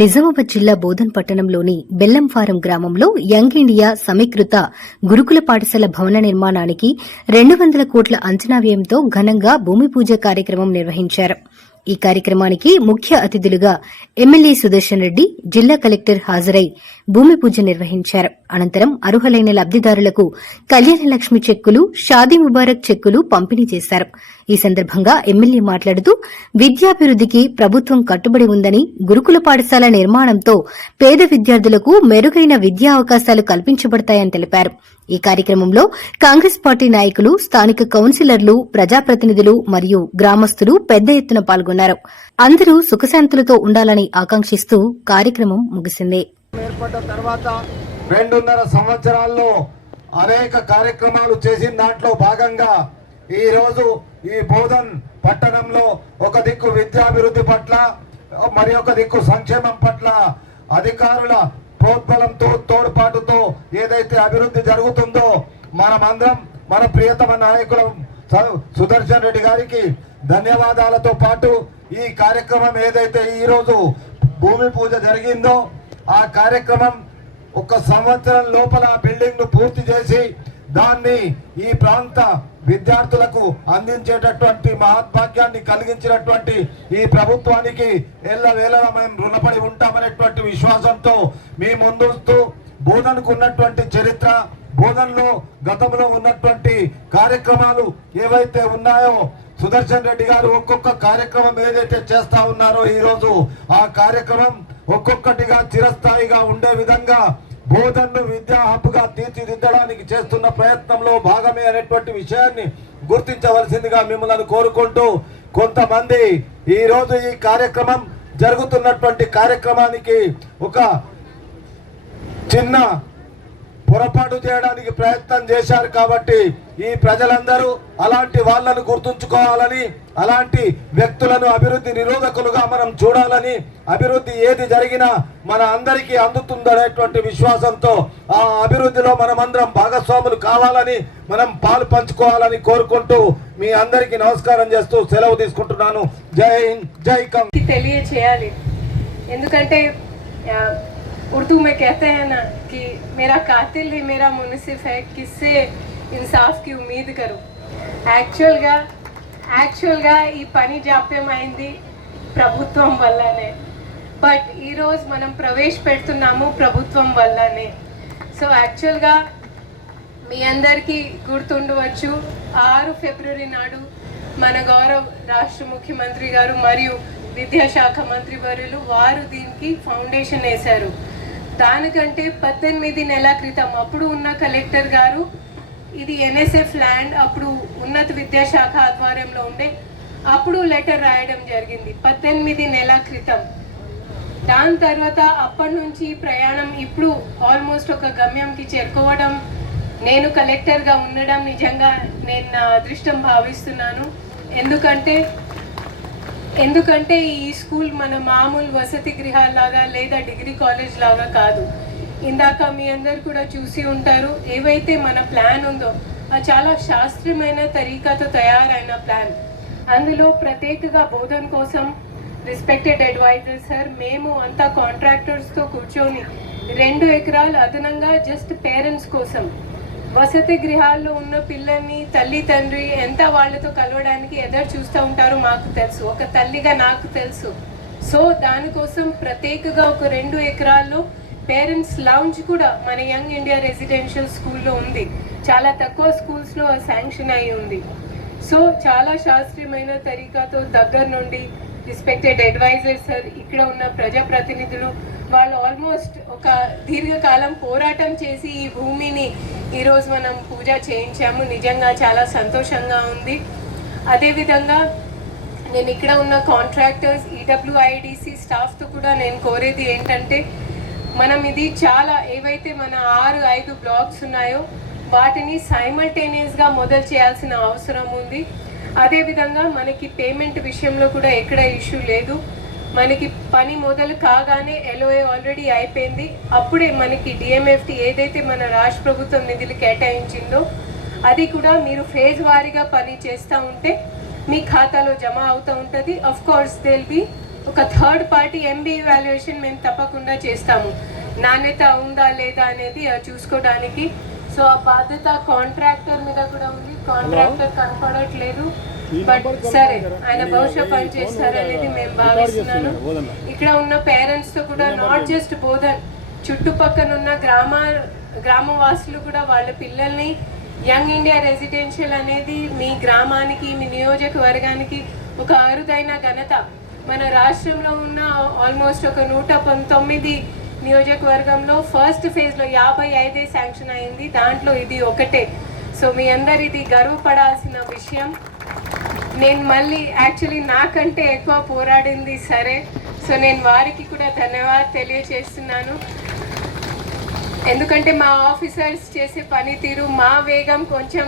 నిజామాబాద్ జిల్లా బోధన్ పట్టణంలోని బెల్లంఫారం గ్రామంలో యంగ్ ఇండియా సమీకృత గురుకుల పాఠశాల భవన నిర్మాణానికి 200 కోట్ల అంచనా వ్యయంతో ఘనంగా భూమి పూజ కార్యక్రమం నిర్వహించారు. ఈ కార్యక్రమానికి ముఖ్య అతిథులుగా ఎమ్మెల్యే సుదర్శన్ రెడ్డి, జిల్లా కలెక్టర్ హాజరై భూమి పూజ నిర్వహించారు. అనంతరం అర్హులైన లబ్దిదారులకు కళ్యాణ లక్ష్మి చెక్కులు, షాదీ ముబారక్ చెక్కులు పంపిణీ చేశారు. ఈ సందర్భంగా ఎమ్మెల్యే మాట్లాడుతూ విద్యాభివృద్దికి ప్రభుత్వం కట్టుబడి ఉందని, గురుకుల పాఠశాల నిర్మాణంతో పేద విద్యార్థులకు మెరుగైన విద్యా అవకాశాలు కల్పించబడతాయని తెలిపారు. ఈ కార్యక్రమంలో కాంగ్రెస్ పార్టీ నాయకులు, స్థానిక కౌన్సిలర్లు, ప్రజాప్రతినిధులు మరియు గ్రామస్తులు పెద్ద ఎత్తున పాల్గొన్నారు. అందరూ సుఖశాంతులతో ఉండాలని ఆకాంక్షిస్తూ కార్యక్రమం ముగిసింది. ఏర్పడ్డ తర్వాత 2.5 సంవత్సరాల్లో అనేక కార్యక్రమాలు చేసిన దాంట్లో భాగంగా ఈ రోజు ఈ బోధన్ పట్టణంలో ఒక దిక్కు విద్యాభివృద్ధి పట్ల, మరి ఒక దిక్కు సంక్షేమం పట్ల అధికారుల ప్రోద్బలంతో, తోడ్పాటుతో ఏదైతే అభివృద్ధి జరుగుతుందో మనమందరం మన ప్రియతమ నాయకుల సుదర్శన్ రెడ్డి గారికి ధన్యవాదాలతో పాటు ఈ కార్యక్రమం ఏదైతే ఈ రోజు భూమి పూజ జరిగిందో ఆ కార్యక్రమం 1 సంవత్సరం లోపల బిల్డింగ్ ను పూర్తి చేసి దాన్ని ఈ ప్రాంత విద్యార్థులకు అందించేటటువంటి మహద్భాగ్యాన్ని కలిగించినటువంటి ఈ ప్రభుత్వానికి ఎల్లవేళలా మేము రుణపడి ఉంటామనేటువంటి విశ్వాసంతో మీ ముందుస్తూ బోధనకు ఉన్నటువంటి చరిత్ర, బోధనలో గతంలో ఉన్నటువంటి కార్యక్రమాలు ఏవైతే ఉన్నాయో సుదర్శన్ రెడ్డి గారు ఒక్కొక్క కార్యక్రమం ఏదైతే చేస్తా ఉన్నారో ఈ రోజు ఆ కార్యక్రమం ఒక్కొక్కటిగా చిరస్థాయిగా ఉండే విధంగా బోధన్ను విద్యా హబ్ గా తీర్చిదిద్దడానికి చేస్తున్న ప్రయత్నంలో భాగమే అనేటువంటి విషయాన్ని గుర్తించవలసిందిగా మిమ్మల్ని కోరుకుంటూ, కొంతమంది ఈ రోజు ఈ కార్యక్రమం జరుగుతున్నటువంటి కార్యక్రమానికి ఒక చిన్న పొరపాటు చేయడానికి ప్రయత్నం చేశారు. కాబట్టి ఈ ప్రజలందరూ అలాంటి వాళ్ళను గుర్తుంచుకోవాలని, అలాంటి వ్యక్తులను అభివృద్ధి నిరోధకులుగా మనం చూడాలని, అభివృద్ధి ఏది జరిగినా మన అందరికీ అందుతుందనేటువంటి విశ్వాసంతో ఆ అభివృద్ధిలో మనమందరం భాగస్వాములు కావాలని, మనం పాలు పంచుకోవాలని కోరుకుంటూ మీ అందరికీ నమస్కారం చేస్తూ సెలవు తీసుకుంటున్నాను. జై హింద్, జై కాంగ్రెస్. తెలియచేయాలి. ఎందుకంటే उर्दू में कहते हैं ना कि मेरा कातिल ही मेरा मुनसिफ है, किससे इंसाफ की उम्मीद करूं. యాక్చువల్గా ఈ పని జాప్యమైంది ప్రభుత్వం వల్లనే, బట్ ఈరోజు మనం ప్రవేశపెడుతున్నాము ప్రభుత్వం వల్లనే. సో యాక్చువల్గా మీ అందరికీ గుర్తుండవచ్చు, 6 ఫిబ్రవరి నాడు మన గౌరవ రాష్ట్ర ముఖ్యమంత్రి గారు మరియు విద్యాశాఖ మంత్రి వర్యులు వారు దీనికి ఫౌండేషన్ వేశారు. దానికంటే 18 నెలల క్రితం అప్పుడు ఉన్న కలెక్టర్ గారు ఇది ఎన్ఎస్ఎఫ్ ల్యాండ్, అప్పుడు ఉన్నత విద్యాశాఖ ఆధ్వర్యంలో ఉండే, అప్పుడు లెటర్ రాయడం జరిగింది 18 నెలల క్రితం. దాని తర్వాత అప్పటి నుంచి ప్రయాణం ఇప్పుడు ఆల్మోస్ట్ ఒక గమ్యంకి చేరుకోవడం, నేను కలెక్టర్గా ఉండడం నిజంగా నేను నా అదృష్టం భావిస్తున్నాను. ఎందుకంటే ఈ స్కూల్ మన మామూలు వసతి గృహాల్లాగా లేదా డిగ్రీ కాలేజ్ లాగా కాదు. ఇందాక మీ అందరు కూడా చూసి ఉంటారు, ఏవైతే మన ప్లాన్ ఉందో అది చాలా శాస్త్రీయమైన తరీకాతో తయారైన ప్లాన్. అందులో ప్రత్యేకంగా బోధన కోసం రెస్పెక్టెడ్ అడ్వైజర్ సార్, మేము అంతా కాంట్రాక్టర్స్తో కూర్చొని 2 ఎకరాలు అదనంగా జస్ట్ పేరెంట్స్ కోసం, వసతి గృహాల్లో ఉన్న పిల్లల్ని తల్లి తండ్రి ఎంత వాళ్ళతో కలవడానికి ఎదురు చూస్తూ ఉంటారో మాకు తెలుసు, ఒక తల్లిగా నాకు తెలుసు. సో దానికోసం ప్రత్యేకంగా ఒక 2 ఎకరాల్లో పేరెంట్స్ లౌంజ్ కూడా మన యంగ్ ఇండియా రెసిడెన్షియల్ స్కూల్లో ఉంది. చాలా తక్కువ స్కూల్స్లో శాంక్షన్ అయి ఉంది. సో చాలా శాస్త్రీయమైన తరీకాతో దగ్గర నుండి రెస్పెక్టెడ్ అడ్వైజర్ సార్, ఇక్కడ ఉన్న ప్రజాప్రతినిధులు వాళ్ళు ఆల్మోస్ట్ ఒక దీర్ఘకాలం పోరాటం చేసి ఈ భూమిని ఈరోజు మనం పూజ చేయించాము. నిజంగా చాలా సంతోషంగా ఉంది. అదేవిధంగా నేను ఇక్కడ ఉన్న కాంట్రాక్టర్స్, ఈడబ్ల్యూఐడిసి స్టాఫ్తో కూడా నేను కోరేది ఏంటంటే, మనం ఇది చాలా ఏవైతే మన 6-5 బ్లాక్స్ ఉన్నాయో వాటిని సైమల్టేనియస్గా మొదలు చేయాల్సిన అవసరం ఉంది. అదేవిధంగా మనకి పేమెంట్ విషయంలో కూడా ఎక్కడ ఇష్యూ లేదు. మనకి పని మొదలు కాగానే LOA ఆల్రెడీ అయిపోయింది. అప్పుడే మనకి డిఎంఎఫ్టీ ఏదైతే మన రాష్ట్ర ప్రభుత్వం నిధులు కేటాయించిందో అది కూడా మీరు ఫేజ్ వారీగా పని చేస్తూ ఉంటే మీ ఖాతాలో జమ అవుతూ ఉంటుంది. Of course they will be ఒక థర్డ్ పార్టీ ఎంబీ ఇవాల్యుయేషన్ మేము తప్పకుండా చేస్తాము. నాణ్యత ఉందా లేదా అనేది చూసుకోవడానికి. సో ఆ బాధ్యత కాంట్రాక్టర్ మీద కూడా ఉంది. కాంట్రాక్టర్ కనపడట్లేదు, బట్ సరే ఆయన బహుశా పని చేస్తారనేది మేము భావిస్తున్నాను. ఇక్కడ ఉన్న పేరెంట్స్తో కూడా నాట్ జస్ట్ బోధన్, చుట్టుపక్కల ఉన్న గ్రామవాసులు కూడా వాళ్ళ పిల్లల్ని యంగ్ ఇండియా రెసిడెన్షియల్ అనేది మీ గ్రామానికి, మీ నియోజకవర్గానికి ఒక అరుదైన ఘనత. మన రాష్ట్రంలో ఉన్న ఆల్మోస్ట్ ఒక 119 నియోజకవర్గంలో ఫస్ట్ ఫేజ్లో 55 శాంక్షన్ అయింది, దాంట్లో ఇది ఒకటే. సో మీ అందరు ఇది గర్వపడాల్సిన విషయం. నేను మళ్ళీ యాక్చువల్లీ నాకంటే ఎక్కువ పోరాడింది సరే, సో నేను వారికి కూడా ధన్యవాదాలు తెలియజేస్తున్నాను. ఎందుకంటే మా ఆఫీసర్స్ చేసే పనితీరు, మా వేగం కొంచెం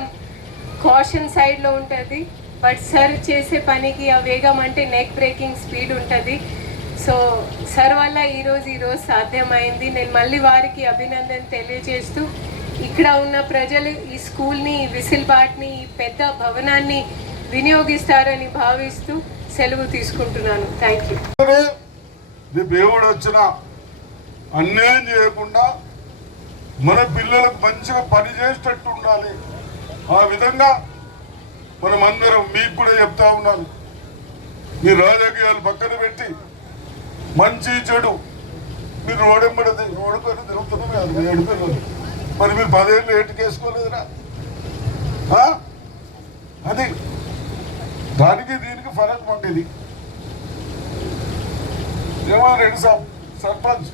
కాషన్ సైడ్లో ఉంటుంది, బట్ సార్ చేసే పనికి ఆ వేగం అంటే నెక్ బ్రేకింగ్ స్పీడ్ ఉంటుంది. సో సార్ వల్ల ఈరోజు సాధ్యమైంది. నేను మళ్ళీ వారికి అభినందన తెలియజేస్తూ, ఇక్కడ ఉన్న ప్రజలు ఈ స్కూల్ని, విసిల్బాట్ని, ఈ పెద్ద భవనాన్ని వినియోగిస్తారని భావిస్తూ సెలవు తీసుకుంటున్నాను. Thank you. దేవుడు వచ్చిన అన్యాయం చేయకుండా మన పిల్లలకు మంచిగా పని చేసేటట్టు ఉండాలి. ఆ విధంగా మనమందరం మీకు కూడా చెప్తా ఉన్నాను, మీ రాజకీయాలు పక్కన పెట్టి మంచి చెడు మీరు ఓడెంబడి ఓడుకొని తిరుగుతున్నారు. అది ఏడుకోలేదు, మరి మీరు 10 ఏళ్ళు ఏటుకేసుకోలేదురా? అది దానికి దీనికి ఫరక్ ఉండేది. ఏమో రెడ్డి సాబ్ సర్పంచ్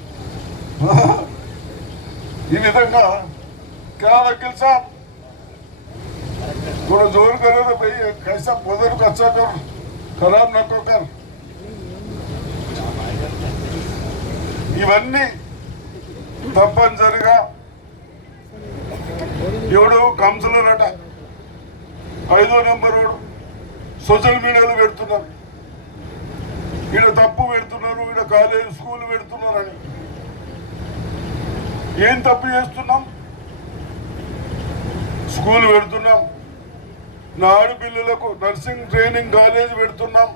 ఈ విధంగా क्या वकील साहब थोड़ा जोर करो तो भाई कैसा बदन को अच्छा कर, खराब न को कर. ఇవన్నీ తప్పనిసరిగా ఎవడో కౌన్సిలర్ అట 5వ నెంబర్ వాడు సోషల్ మీడియాలో పెడుతున్నారు, ఈడ తప్పు పెడుతున్నారు, ఈడ కాలేజ్ స్కూల్ పెడుతున్నారని. ఏం తప్పు చేస్తున్నాం? స్కూల్ పెడుతున్నాం, నా ఆడపిల్లలకు నర్సింగ్ ట్రైనింగ్ కాలేజ్ పెడుతున్నాం,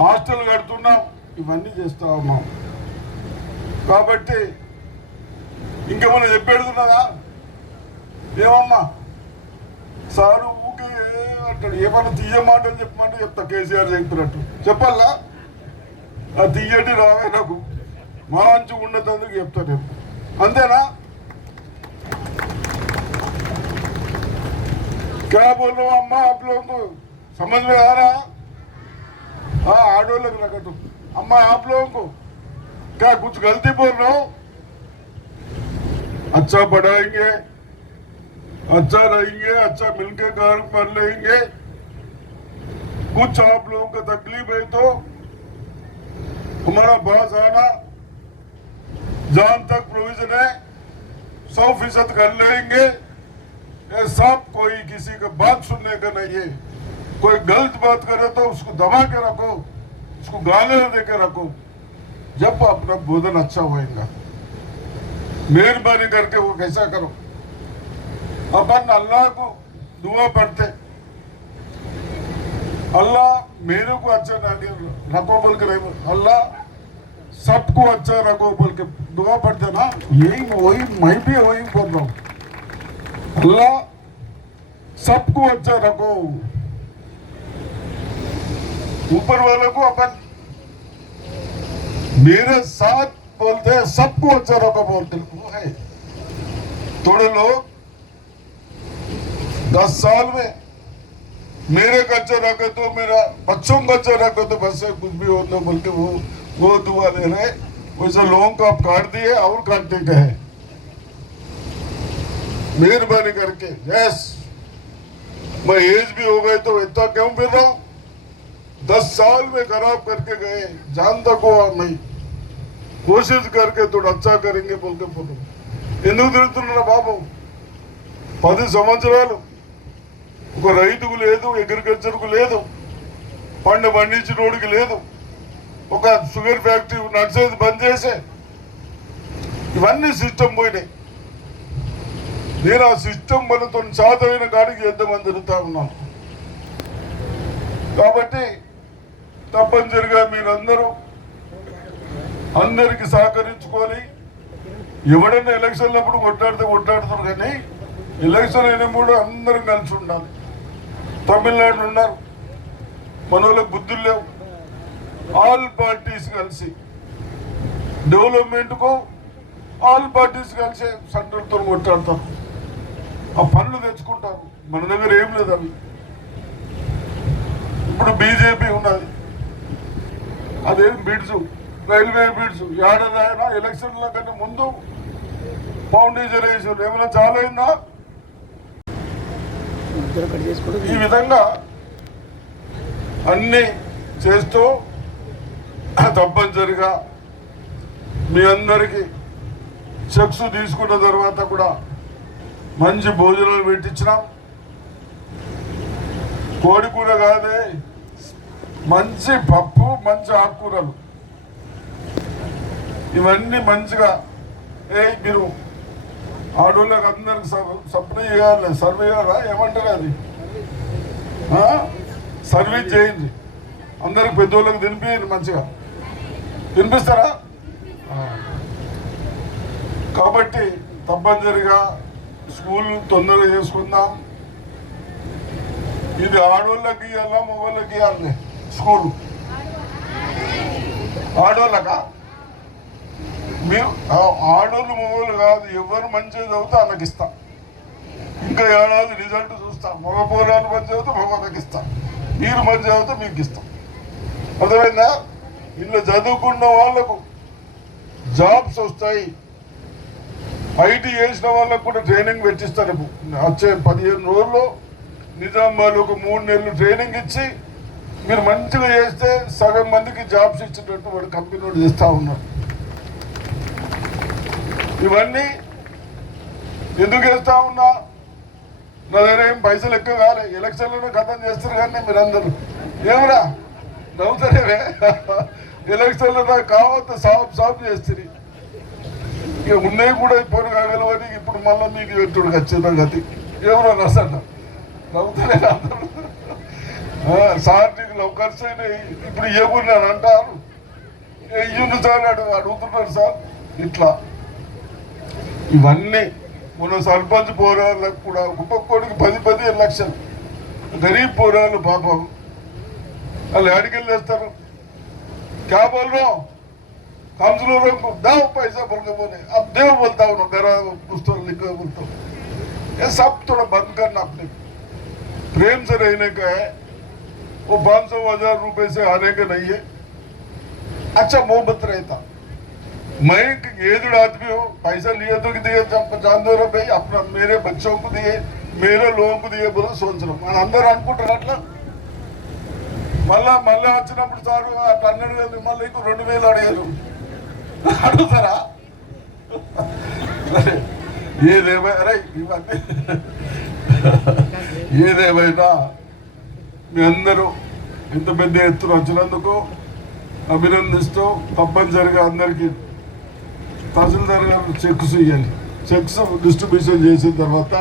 హాస్టల్ కడుతున్నాం, ఇవన్నీ చేస్తా ఉన్నాం. కాబట్టి ఇంకేమన్నా చెప్పేడుతున్నదా? ఏమమ్మా సారు ఊకే అంటాడు, ఏమన్నా తీయ మాటలు చెప్పమంటే చెప్తా. కేసీఆర్ చెప్పినట్టు చెప్పాలా? ఆ తీయటి రావే నాకు మంచి ఉండేందుకు చెప్తా నేను, అంతేనా? क्या बोल रहा हूँ अम्मा, आप लोगों को समझ में आ रहा? हाँ आडो लग रहा तो अम्मा आप लोगों को क्या कुछ गलती बोल रहा हूँ? अच्छा पढ़ाएंगे, अच्छा रहेंगे, अच्छा मिलके घर कर लेंगे. कुछ आप लोगों को तकलीफ है तो हमारा पास आना, जहां तक प्रोविजन है 100% कर लेंगे. ये सब कोई किसी का बात सुनने का नहीं है. कोई गलत बात करे तो उसको दबा के रखो, उसको गाले दे के रखो, जब अपना बोधन अच्छा होएगा. मेहरबानी करके वो कैसा करो. अपन अल्लाह को दुआ पढ़ते, अल्लाह मेरे को अच्छा रखो बोल के नहीं, अल्लाह सबको अच्छा रखो बोल के दुआ पढ़ते ना. यही वही मैं भी वही बोल रहा हूँ, अल्लाह सबको अच्छा रखो. ऊपर वाले को अपन मेरे साथ बोलते हैं सबको अच्छा रखो बोलते है. थोड़े लोग 10 साल में मेरे का अच्छा रखे तो मेरा बच्चों का अच्छा रखे तो बस कुछ भी होता बोल के वो दुआ दे रहे. वैसे लोगों को आप काट दिए और काटने का है. मेहरबानी करके यस, मैं एज भी हो गए तो इतना क्यों फिर रहा हूँ? 10 साल में खराब करके गए, जानता को नहीं, कोशिश करके थोड़ा अच्छा करेंगे बोल के बोलो. ఎందుకు తిరుగుతున్నారా బాబు? 10 సంవత్సరాలు ఒక రైతుకు లేదు, అగ్రికల్చర్కు లేదు, పండు పండించినోడికి లేదు, ఒక షుగర్ ఫ్యాక్టరీ నడిచేది బంద్ చేసే, ఇవన్నీ సిస్టమ్ పోయినాయి. నేను ఆ సిస్టమ్ మనతో సాధమైన కాడికి ఎంతమంది తిరుగుతా ఉన్నాను. కాబట్టి తప్పనిసరిగా మీరందరూ అందరికి సహకరించుకొని ఎవడన్నా ఎలక్షన్లప్పుడు కొట్టాడుతారు కానీ ఎలక్షన్ అయినప్పుడు అందరం కలిసి ఉండాలి. తమిళనాడు ఉన్నారు, మన వాళ్ళకి బుద్ధులు లేవు. ఆల్ పార్టీస్ కలిసి డెవలప్మెంట్కు ఆల్ పార్టీస్ కలిసి సెంట్రల్తో కొట్టాడతారు, ఆ పనులు తెచ్చుకుంటారు. మన దగ్గర ఏం లేదు అవి. ఇప్పుడు బీజేపీ ఉన్నది, అదేం బిడ్స్ రైల్వే బిడ్స్ ఏడాది అయినా ఎలక్షన్ల కన్నా ముందు ఫౌండేషన్ వేసారు. ఏమైనా చాలా అయిందా? ఈ విధంగా అన్ని చేస్తూ తప్పనిసరిగా మీ అందరికీ చెక్స్ తీసుకున్న తర్వాత కూడా మంచి భోజనాలు పెట్టించినాం. కోడి కూర కాదే, మంచి పప్పు, మంచి ఆకుకూరలు, ఇవన్నీ మంచిగా. మీరు ఆడోళ్ళకి అందరికి సప్లై చేయాలి, సర్వే చేయాలా ఏమంటారు అది, సర్వీస్ చేయండి. అందరికి పెద్దోళ్ళకి తినిపించండి, మంచిగా తినిపిస్తారా? కాబట్టి తప్పనిసరిగా స్కూల్ తొందరగా చేసుకుందాం. ఇది ఆడోళ్ళకి ఇవ్వాలా మగవాళ్ళకి ఇవ్వాలి? స్కూల్ ఆడోళ్ళకా? మీరు ఆడోళ్ళు మగవాళ్ళు కాదు, ఎవరు మంచిగా చదివితే వాళ్ళకి ఇస్తా. ఇంకా ఏడాది రిజల్ట్ చూస్తా. మగ పోరాలు మంచి చదివితే మగవాళ్ళకి ఇస్తా, మీరు మంచి చదివితే మీకు ఇస్తాం. అర్థమైందా? ఇంట్లో చదువుకున్న వాళ్ళకు జాబ్స్ వస్తాయి. ఐటీ చేసిన వాళ్ళకు కూడా ట్రైనింగ్ పెట్టిస్తారు. వచ్చే 15 రోజుల్లో నిజామాబాద్లో ఒక 3 నెలలు ట్రైనింగ్ ఇచ్చి మీరు మంచిగా చేస్తే సగం మందికి జాబ్స్ ఇచ్చేటట్టు వాడు కంపెనీ వాడు చేస్తూ ఉన్నాడు. ఇవన్నీ ఎందుకు వేస్తా ఉన్నా? నా దగ్గర ఏం పైసలు ఎక్కువ కాలే, ఎలక్షన్లోనే ఖతం చేస్తారు. కానీ మీరందరూ ఏమరా నవ్వుతారే? ఎలక్షన్లో నాకు కావద్దు సాఫ్ చేస్తుంది. ఇక ఉన్నాయి కూడా ఇప్పుడు కాగలవని ఇప్పుడు మళ్ళీ మీకు పెట్టుడు ఖచ్చితంగా గతి. ఎవరో నసంట నవ్వుతారే అందరూ. సార్ నీకు లవకర్స్ అయినాయి, ఇప్పుడు ఇవ్వకున్నాను అంటారు. ఇయ్యును సార్ అడుగుతున్నారు సార్. ఇట్లా ఇవన్నీ మన సర్పంచ్ పోరాళ్ళకు కూడా ఒక్కొక్కడికి 10-15 లక్షలు. గరీబ్ పోరాళ్ళు పాపం వాళ్ళు అడిగెళ్ళి వేస్తారు. क्या बोल रहे हो? काउंसलरों को दाओ पैसा बोल के बोले, अब देव बोलता हूँ मेरा पुस्तक लिखो बोलता हूँ. ये सब थोड़ा बंद करना अपने प्रेम से रहने का है. वो 500,000 रुपए से आने का नहीं है. अच्छा मोहब्बत रहता. मैं एजड आदमी हूँ, पैसा लिए तो दिए जान दो भाई, अपना मेरे बच्चों को दिए, मेरे लोगों को दिए बोले सोच रहा हूँ. अंदर అనుకుంటారు అట్లా. మళ్ళా వచ్చినప్పుడు సారు అట్లా అన్నాడు కదా, మళ్ళీ ఇంకో 2,000 అడిగారు. అడుగుతారా? ఏదేమైనా ఇవన్నీ ఏదేమైనా మీ అందరూ ఇంత పెద్ద ఎత్తున వచ్చినందుకు అభినందిస్తూ తప్పనిసరిగా అందరికీ తహసీల్దార్ గారు చెక్స్ ఇవ్వాలి. చెక్స్ డిస్ట్రిబ్యూషన్ చేసిన తర్వాత